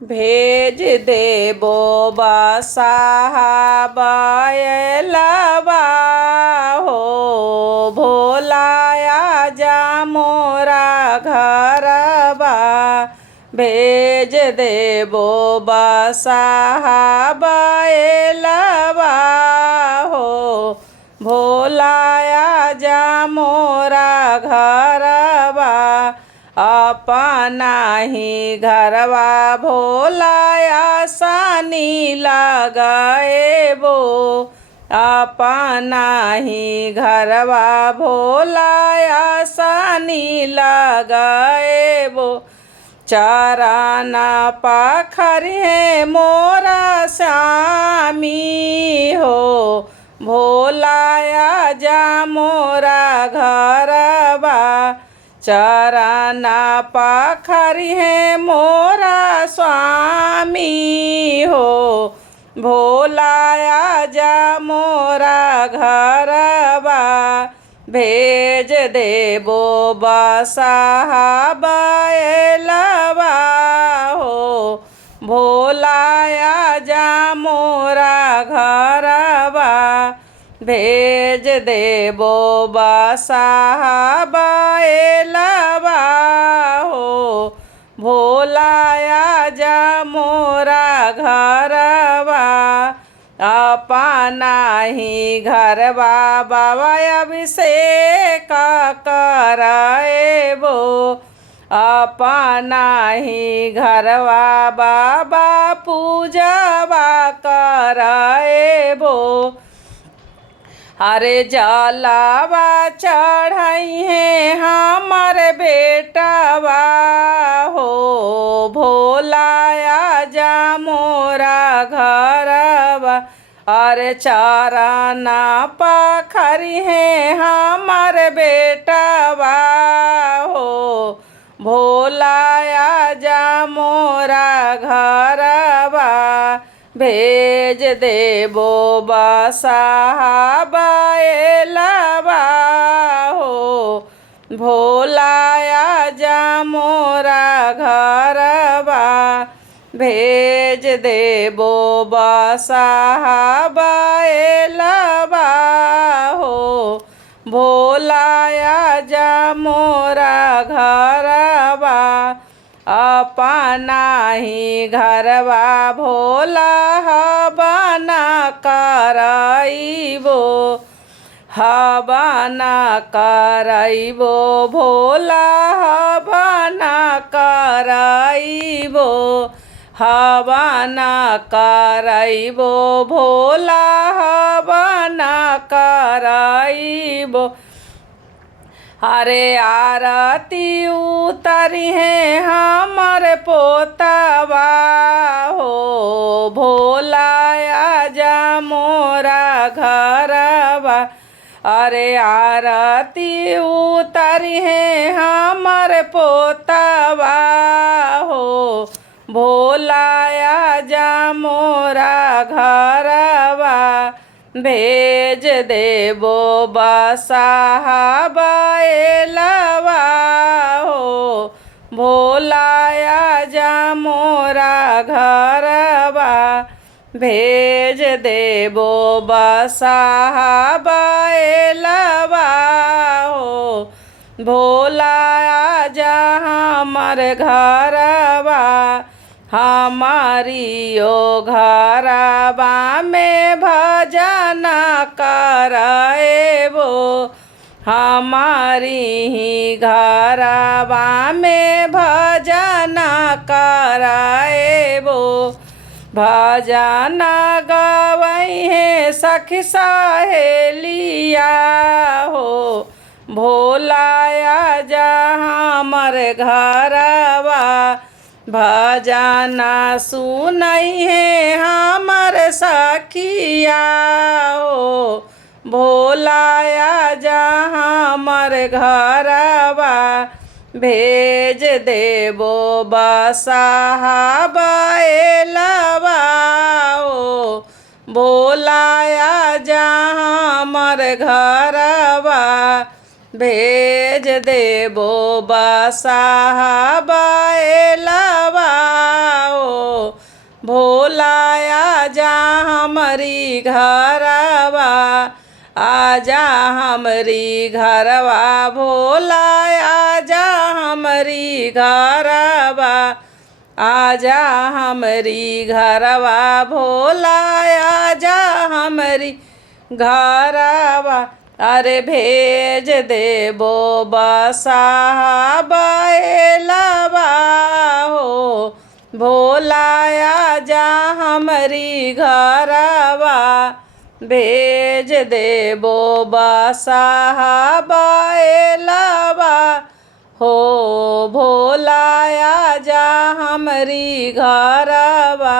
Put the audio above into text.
भेज देबो बसाहाबा हो भोलाया जा मोरा घरबा। भेज देबो बसाहाबा हो भोलाया जा मोरा घरबा। अपना ही घरवा भोलाया सानी लगाएबो। अपना ही घरवा भोलाया सानी लगाएबो। चरण पखरे मोरा स्वामी हो भोलाया जा मोरा घरबा। चरण पखरे मोरा स्वामी हो भोलाया जा मोरा घरबा। भेज देबो बसाहाबा हो भोलाया जा मोरा घरबा। भेज देबो बसाहाबा हो भोलाया जा मोरा घरबा। अपना ही घरबा बाबा अभिषेक कराएबो। अपना ही घरवा बाबा पूजवा कराएबो। अरे जलावा चढ़ाई है हमर बेटवा हो भोलाया जा मोरा घरवा। अरे चरण पखरी है हमर बेटवा हो भोलाया जा मोरा घरवा। भेज देबो बसाहाबा हो भोलाया जा मोरा घरबा। भेज देबो बसाहाबा हो भोलाया जा मोरा घरबा। अपना ही घरवा भोला हवन कराइबो। हवन कराइबो भोला हवन कराइबो। हवन कराइबो भोला हवन कराइबो। अरे आरती उतरी है हमर पोतवा हो भोलाया जा मोरा घरवा। अरे आरती उतरी है हमर पोतवा हो भोलाया जा मोरा घरवा। भेज देबो बसाहाबा हो भोलाया जा मोरा घरबा। भेज देबो बसाहाबा हो भोलाया जा हमर घरबा। हमारियो घरबा में भजन कराएबो। हमारी ही घरबा में भजन कराएबो। भजन गवई है सखी सहेलिया हो भोलाया जा हमर घरबा। भजन सुनई है हमर सखिया हो भोलाया जा हमर घरबा। भेज देबो बसाहाबा हो भोलाया जा हमर घरबा। भेज देबो बसाहाबा हो भोलाया जा हमरी घरवा, आजा हमरी घरवा भोलाया जा हमरी घरवा, आजा हमरी घरवा भोलाया जा हमरी घरवा। अरे भेज देबो बसहा बैलवा हो, भोलाया जा हमरी घरवा, भेज देबो बसहा बैलवा हो, भोलाया जा हमरी घरवा।